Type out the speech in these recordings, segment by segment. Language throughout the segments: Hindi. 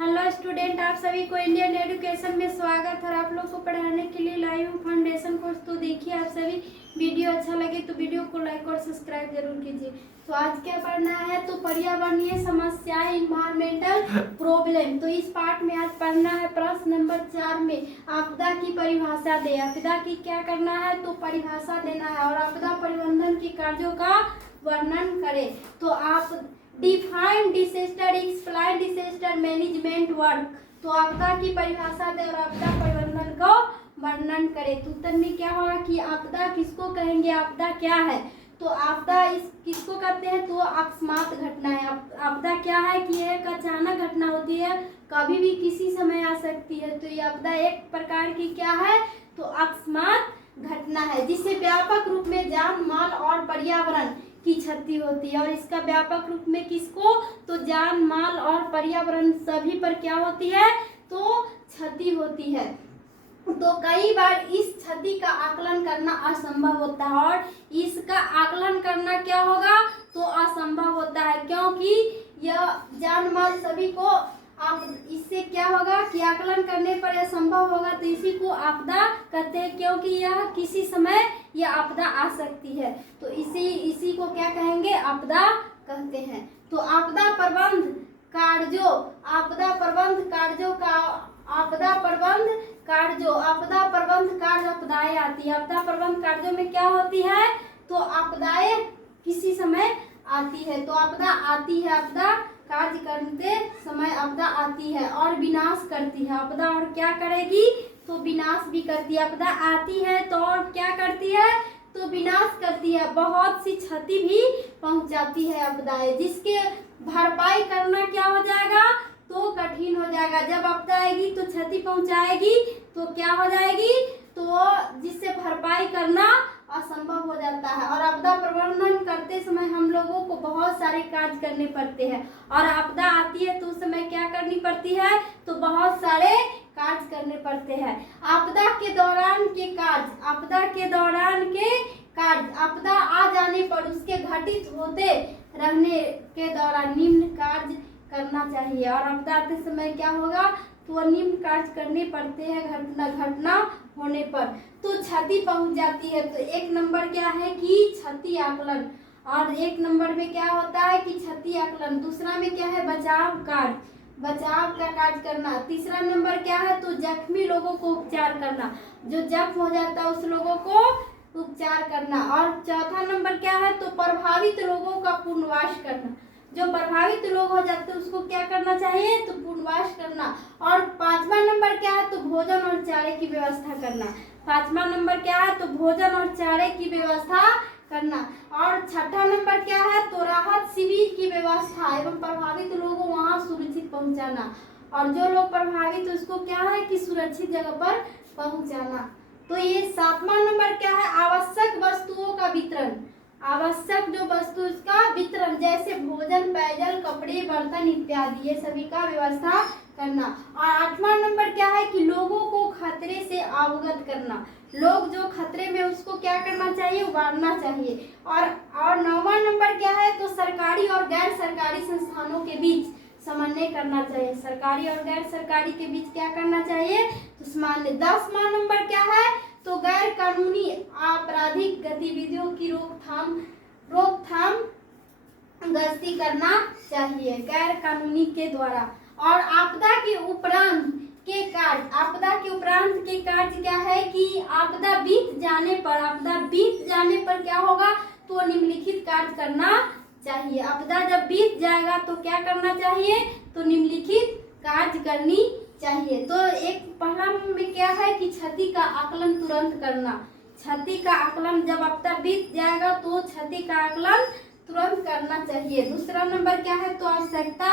हेलो स्टूडेंट, आप सभी को इंडियन एजुकेशन में स्वागत है। और आप लोग को पढ़ाने के लिए लाई हूँ फाउंडेशन कोर्स। तो देखिए, आप सभी वीडियो अच्छा लगे तो वीडियो को लाइक और सब्सक्राइब जरूर कीजिए। तो आज क्या पढ़ना है, तो पर्यावरणीय समस्याएं, इन्वायरमेंटल प्रॉब्लम। तो इस पार्ट में आज पढ़ना है प्रश्न नंबर 4 में आपदा की परिभाषा दे। आपदा की क्या करना है, तो परिभाषा देना है और आपदा प्रबंधन के कार्यों का वर्णन करें। तो आप define disaster, explain disaster management work. तो आपदा की परिभाषा दे और आपदा प्रबंधन को वर्णन करें। तो उत्तर में क्या होगा कि आपदा किसको कहेंगे, आपदा क्या है। तो आपदा इस किसको कहते हैं, तो अकस्मात घटना है। आपदा क्या है कि यह एक अचानक घटना होती है, कभी भी किसी समय आ सकती है। तो ये आपदा एक प्रकार की क्या है, तो अकस्मात घटना है, जिससे व्यापक रूप में जान माल और पर्यावरण की क्षति होती है। और इसका व्यापक रूप में किसको, तो जान माल और पर्यावरण सभी पर क्या होती है, तो क्षति होती है। तो कई बार इस क्षति का आकलन करना असंभव होता है और इसका आकलन करना क्या होगा, तो असंभव होता है, क्योंकि यह जान माल सभी को आप इससे क्या होगा कि आकलन करने पर असंभव होगा। तो इसी को आपदा कहते हैं, क्योंकि यह किसी समय यह आपदा आ सकती है। तो इसी को क्या कहेंगे, आपदा कहते हैं। तो आपदा प्रबंध कार्यों, आपदा प्रबंध कार्यों का आपदा प्रबंध कार्यों, आपदा प्रबंध कार्य आपदाएं आती है। आपदा प्रबंध कार्यों में क्या होती है, तो आपदाएं किसी समय आती है। तो आपदा आती है, आपदा कार्य करते समय आपदा आती है और विनाश करती है। आपदा और क्या करेगी, तो विनाश भी करती है। आपदा आती है तो और क्या करती है, तो विनाश करती है, बहुत सी क्षति भी पहुंचाती है आपदाएं, जिसके भरपाई करना क्या हो जाएगा, तो कठिन हो जाएगा। जब आपदा आएगी तो क्षति पहुंचाएगी तो क्या हो जाएगी, तो जिससे भरपाई करना असंभव हो जाता है। और आपदा प्रबंधन करते समय हम लोगों को बहुत सारे कार्य करने पड़ते हैं। और आपदा आती है तो उस समय क्या करनी पड़ती है, तो बहुत सारे कार्य करने पड़ते हैं। आपदा के दौरान के कार्य, आपदा के दौरान के कार्य, आपदा आ जाने पर उसके घटित होते रहने के दौरान निम्न कार्य करना चाहिए। और आपदा आते समय क्या होगा, तो निम्न कार्य करने पड़ते हैं घटना होने पर। तो क्षति पहुंच जाती है। तो एक नंबर क्या है कि क्षति आकलन, और एक नंबर में क्या होता है कि क्षति आकलन। दूसरा में क्या है, बचाव कार्य, बचाव का कार्य करना। तीसरा नंबर क्या है, तो जख्मी लोगों को उपचार करना, जो जख्म हो जाता है उस लोगों को उपचार करना। और चौथा नंबर क्या है, तो प्रभावित लोगों का पुनर्वास करना, जो प्रभावित लोग हो जाते हैं उसको क्या करना चाहिए, तो पुनर्वास करना। और पांचवा नंबर क्या है, तो भोजन और चारे की व्यवस्था करना। पांचवा नंबर क्या है, तो भोजन और चारे की व्यवस्था करना। और छठा नंबर क्या है, तो राहत शिविर की व्यवस्था एवं प्रभावित लोगों को वहां सुरक्षित पहुंचाना। और जो लोग प्रभावित उसको क्या है कि सुरक्षित जगह पर पहुंचाना। तो ये सातवां नंबर क्या है, आवश्यक वस्तुओं का वितरण, आवश्यक जो वस्तु इसका वितरण, जैसे भोजन, पेयजल, कपड़े, बर्तन इत्यादि, ये सभी का व्यवस्था करना। और आठवां नंबर क्या है कि लोगों को खतरे से अवगत करना, लोग जो खतरे में उसको क्या करना चाहिए, उबारना चाहिए। और नौवां नंबर क्या है, तो सरकारी और गैर सरकारी संस्थानों के बीच समन्वय करना चाहिए। सरकारी और गैर सरकारी के बीच क्या करना चाहिए, तो समन्वय। 10वां नंबर क्या है, तो गैर कानूनी आपराधिक गतिविधियों की रोकथाम गश्ती करना चाहिए, गैर कानूनी के द्वारा। और आपदा के उपरांत के कार्य, आपदा के उपरांत के कार्य क्या है कि आपदा बीत जाने पर, आपदा बीत जाने पर क्या होगा, तो निम्नलिखित कार्य करना चाहिए। आपदा जब बीत जाएगा तो क्या करना चाहिए, तो निम्नलिखित कार्य करनी चाहिए। तो एक पहला में क्या है कि क्षति का आकलन तुरंत करना, क्षति का आकलन जब आपदा बीत जाएगा तो क्षति का आकलन तुरंत करना चाहिए। दूसरा नंबर क्या है, तो आवश्यकता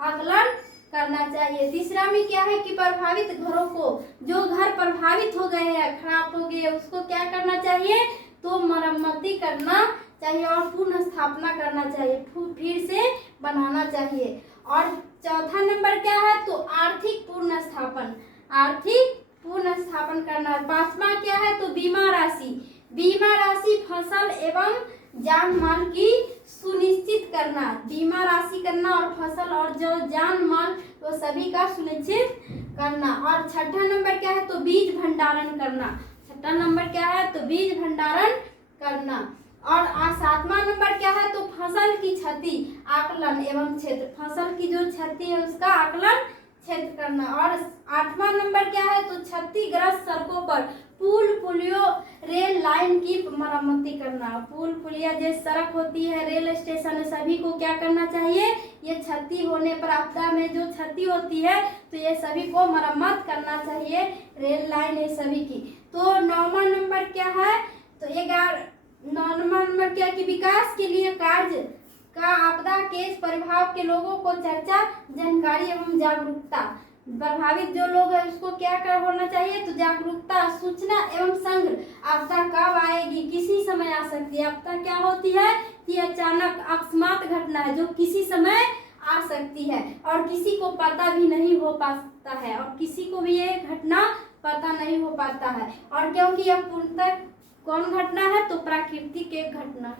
आकलन करना चाहिए। तीसरा में क्या है कि प्रभावित घरों को, जो घर प्रभावित हो गए हैं, खराब हो गए, उसको क्या करना चाहिए, तो मरम्मती करना चाहिए और पुनः स्थापना करना चाहिए, फिर से बनाना चाहिए। और चौथा नंबर क्या है, तो आर्थिक पुनर्स्थापन, आर्थिक पुनर्स्थापन करना। पांचवा क्या है, तो बीमा राशि, बीमा राशि फसल एवं जान माल की सुनिश्चित करना, बीमा राशि करना और फसल और जो जान माल वो सभी का सुनिश्चित करना। और छठा नंबर क्या है, तो बीज भंडारण करना। छठा नंबर क्या है, तो बीज भंडारण करना। और सातवां नंबर क्या है, तो फसल की क्षति आकलन एवं क्षेत्र, फसल की जो क्षति है उसका आकलन क्षेत्र करना। और आठवां नंबर क्या है, तो क्षतिग्रस्त सड़कों पर पुल पुलियों रेल लाइन की मरम्मती करना। पुल पुलिया जैसे सड़क होती है, रेल स्टेशन है, सभी को क्या करना चाहिए, ये क्षति होने पर, आपदा में जो क्षति होती है तो ये सभी को मरम्मत करना चाहिए, रेल लाइन ये सभी की। तो नौवां नंबर क्या है, तो 9वां नंबर क्या कि विकास के लिए कार्य का आपदा के प्रभाव के लोगों को चर्चा, जानकारी एवं जागरूकता। प्रभावित जो लोग हैं उसको क्या कर होना चाहिए, तो जागरूकता, सूचना एवं संग्रह। आपदा कब आएगी, किसी समय आ सकती है। आपदा क्या होती है, ये अचानक अकस्मात घटना है जो किसी समय आ सकती है और किसी को पता भी नहीं हो पाता है, और किसी को भी ये घटना पता नहीं हो पाता है। और क्योंकि यह पूर्णतः कौन घटना है, तो प्राकृतिक एक घटना है।